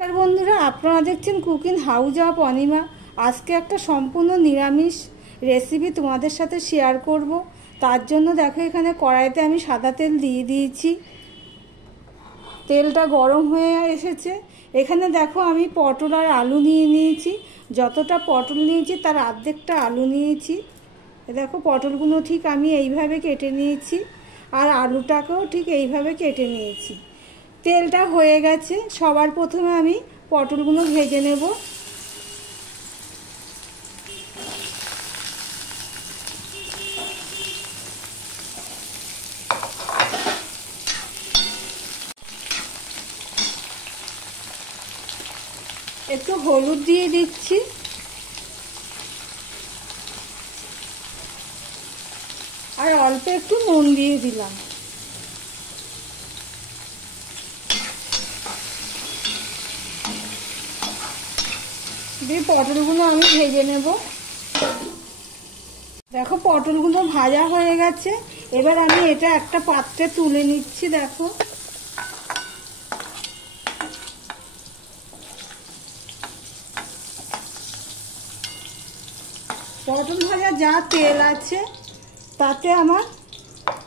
नमस्कार बंधुरा आपनारा देखছেন कुकिंग हाउस ऑफ अनिमा। आज के एक सम्पूर्ण निरामिष रेसिपि तुम्हारे साथे शेयर करब। तार जन्य देखो एखाने कड़ाईते आमी सादा तेल दिए दिएछि, तेलटा गरम हये एसेছে। एखाने देखो आमी पटल और आलू निये निয়েছি। যতটা पटल নিয়েছি তার অর্ধেকটা आलू নিয়েছি। देखो पटलगुलो ठीक आमी এইভাবে কেটে নিয়েছি আর আলুটাকেও ঠিক এইভাবে কেটে নিয়েছি। তেলটা হয়ে গেছে, সবার প্রথমে আমি পটলগুলো ভেজে নেব। একটু হলুদ দিয়ে দিচ্ছি, আর অল্প একটু নুন দিয়ে দিলাম। দিয়ে পটলগুলো আমি ভেজে নেব। দেখো পটলগুলো ভাজা হয়ে গেছে, এবার আমি এটা একটা পাত্রে তুলে নিচ্ছি। দেখো পটল ভাজা যা তেল আছে তাতে আমার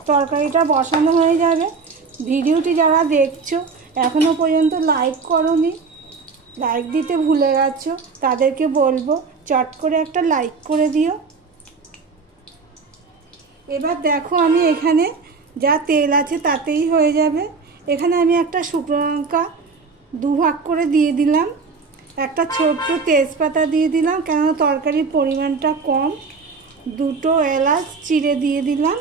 তরকারিটা বসানো হয়ে যাবে। ভিডিওটি যারা দেখছো এখনো পর্যন্ত লাইক করোনি, লাইক দিতে ভুলে গেছো, তাদেরকে বলবো চট করে একটা লাইক করে দিও। এবার দেখো আমি এখানে যা তেল আছে তাতেই হয়ে যাবে। এখানে আমি একটা শুকনো লঙ্কা দুভাগ করে দিয়ে দিলাম, একটা ছোট্ট তেজপাতা দিয়ে দিলাম, কেন তরকারির পরিমাণটা কম। দুটো এলাচ চিড়ে দিয়ে দিলাম,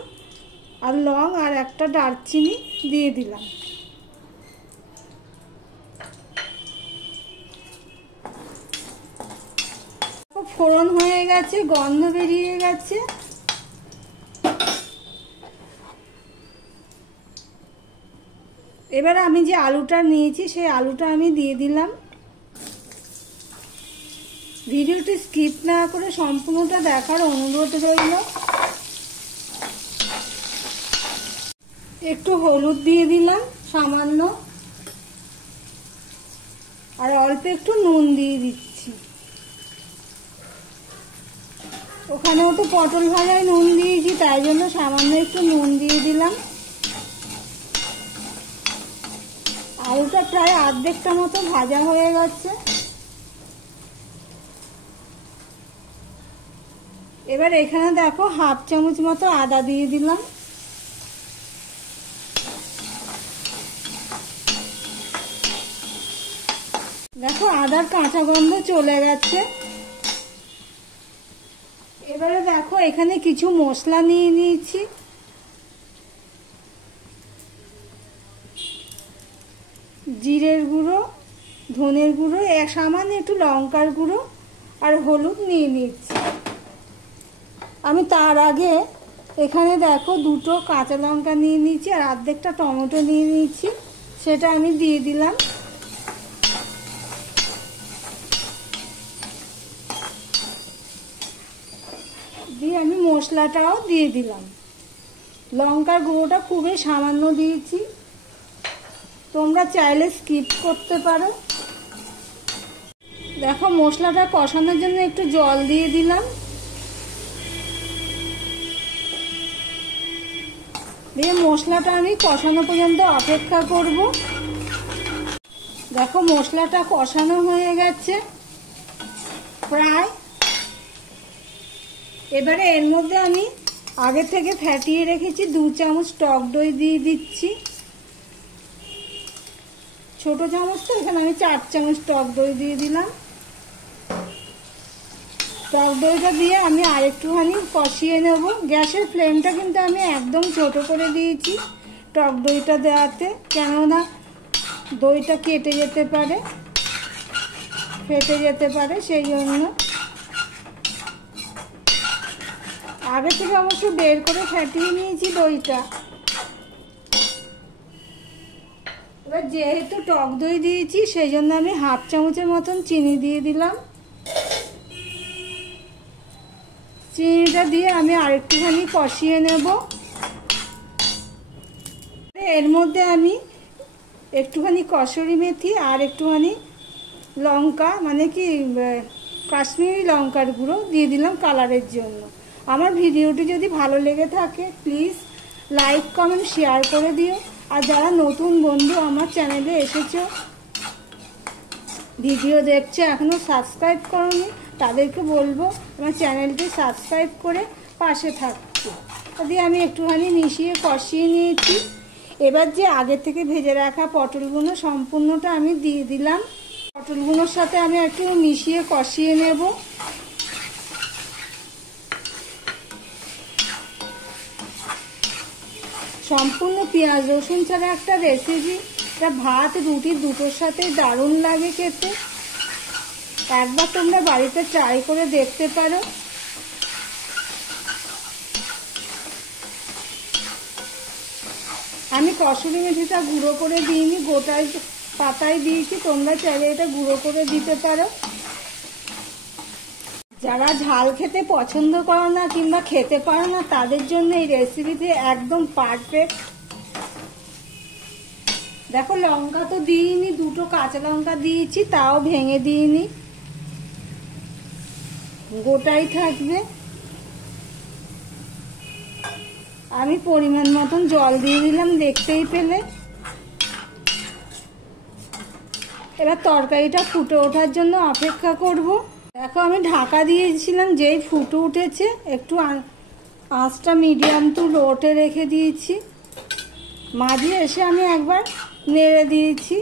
আর লং আর একটা দারচিনি দিয়ে দিলাম। ফোড়ন হয়ে গেছে, গন্ধ বেরিয়ে গেছে। এবার আমি যে আলুটা নিয়েছি সেই আলুটা আমি দিয়ে দিলাম। ভিডিওটি স্কিপ না করে সম্পূর্ণটা দেখার অনুরোধ রইল। একটু হলুদ দিয়ে দিলাম সামান্য, আর অল্প একটু নুন দিয়ে দিচ্ছি। ওখানেও তো পটল ভাজায় নুন দিয়েছি, তাই জন্য সামান্য একটু নুন দিয়ে দিলাম। আলুটা প্রায় অর্ধেকটা মতো ভাজা হয়ে গেছে। এবার এখানে দেখো হাফ চামচ মতো আদা দিয়ে দিলাম। দেখো আদার কাঁচা গন্ধ চলে গেছে। এবারে দেখো এখানে কিছু মশলা নিয়ে নিয়েছি। জিরের গুঁড়ো, ধনের গুঁড়ো, সামান্য একটু লঙ্কার গুঁড়ো আর হলুদ নিয়ে নিচ্ছি। আমি তার আগে এখানে দেখো দুটো কাঁচা লঙ্কা নিয়ে নিয়েছি আর অর্ধেকটা টমেটো নিয়ে নিয়েছি, সেটা আমি দিয়ে দিলাম। দিয়ে আমি মশলাটাও দিয়ে দিলাম। লঙ্কার গুঁড়োটা খুবই সামান্য দিয়েছি, তোমরা চাইলে স্কিপ করতে পারো। দেখো মশলাটা কষানোর জন্য একটু জল দিয়ে দিলাম। দিয়ে মশলাটা আমি কষানো পর্যন্ত অপেক্ষা করব। দেখো মশলাটা কষানো হয়ে গেছে প্রায়। এবারে এর মধ্যে আমি আগে থেকে ফ্যাটিয়ে রেখেছি 2 চামচ টক দই দিয়ে দিচ্ছি। ছোট চামচ তো, এখানে আমি 4 চামচ টক দই দিয়ে দিলাম। টক দইটা দিয়ে আমি আরেকটুখানি কষিয়ে নেব। গ্যাসের ফ্লেমটা কিন্তু আমি একদম ছোট করে দিয়েছি টক দইটা দেওয়াতে, কেননা দইটা কেটে যেতে পারে, ফেটে যেতে পারে, সেই জন্য। আগে থেকে অবশ্য বের করে ফেটিয়ে নিয়েছি দইটা। এবার যেহেতু টক দই দিয়েছি সেই জন্য আমি হাফ চামচের মতন চিনি দিয়ে দিলাম। চিনিটা দিয়ে আমি আরেকটুখানি কষিয়ে নেব। এর মধ্যে আমি একটুখানি কসুরি মেথি আর একটুখানি লঙ্কা মানে কি কাশ্মীরি লঙ্কার গুঁড়ো দিয়ে দিলাম কালারের জন্য। আমার ভিডিওটি যদি ভালো লেগে থাকে প্লিজ লাইক কমেন্ট শেয়ার করে দিও। আর যারা নতুন বন্ধু আমার চ্যানেলে এসেছো, ভিডিও দেখছো, এখনও সাবস্ক্রাইব করোনি, তাদেরকে বলবো আমার চ্যানেলটি সাবস্ক্রাইব করে পাশে থাকতে। দিয়ে আমি একটুখানি মিশিয়ে কষিয়ে নিয়েছি। এবার যে আগে থেকে ভেজে রাখা পটলগুলো সম্পূর্ণটা আমি দিয়ে দিলাম। পটলগুলোর সাথে আমি একটু মিশিয়ে কষিয়ে নেব। সম্পূর্ণ পেঁয়াজ রসুন ছাড়া একটা রেসিপি, এটা ভাত রুটি দুটোর সাথে দারুণ লাগে খেতে। একবার তোমরা বাড়িতে ট্রাই করে দেখতে পারো। আমি কসুরি মেথিটা গুঁড়ো করে দিইনি, গোটায় পাতায় দিয়েছি, তোমরা চাইলে এটা গুঁড়ো করে দিতে পারো। যারা ঝাল খেতে পছন্দ করো না কিংবা খেতে পারো না তাদের জন্য এই রেসিপিটি একদম পারফেক্ট। দেখো লঙ্কা তো দিইনি, দুটো কাঁচা লঙ্কা দিয়েছি, তাও ভেঙে দিইনি, গোটাই থাকবে। আমি পরিমাণ মতন জল দিয়ে দিলাম, দেখতেই পেলে। এবার তরকারিটা ফুটে ওঠার জন্য অপেক্ষা করব। দেখো আমি ঢাকা দিয়েছিলাম, যেই ফুটে উঠেছে একটু আঁচটা মিডিয়াম টু লোতে রেখে দিয়েছি। মাঝে এসে আমি একবার নেড়ে দিয়েছি।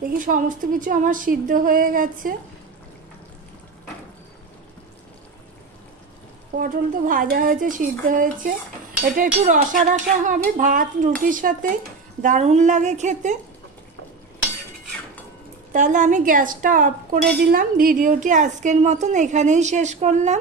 দেখি সমস্ত কিছু আমার সিদ্ধ হয়ে গেছে। পটল তো ভাজা হয়েছে, সিদ্ধ হয়েছে। এটা একটু রসা রসা হবে, ভাত রুটির সাথে দারুণ লাগে খেতে। তাহলে আমি গ্যাসটা অফ করে দিলাম। ভিডিওটি আজকের মতন এখানেই শেষ করলাম।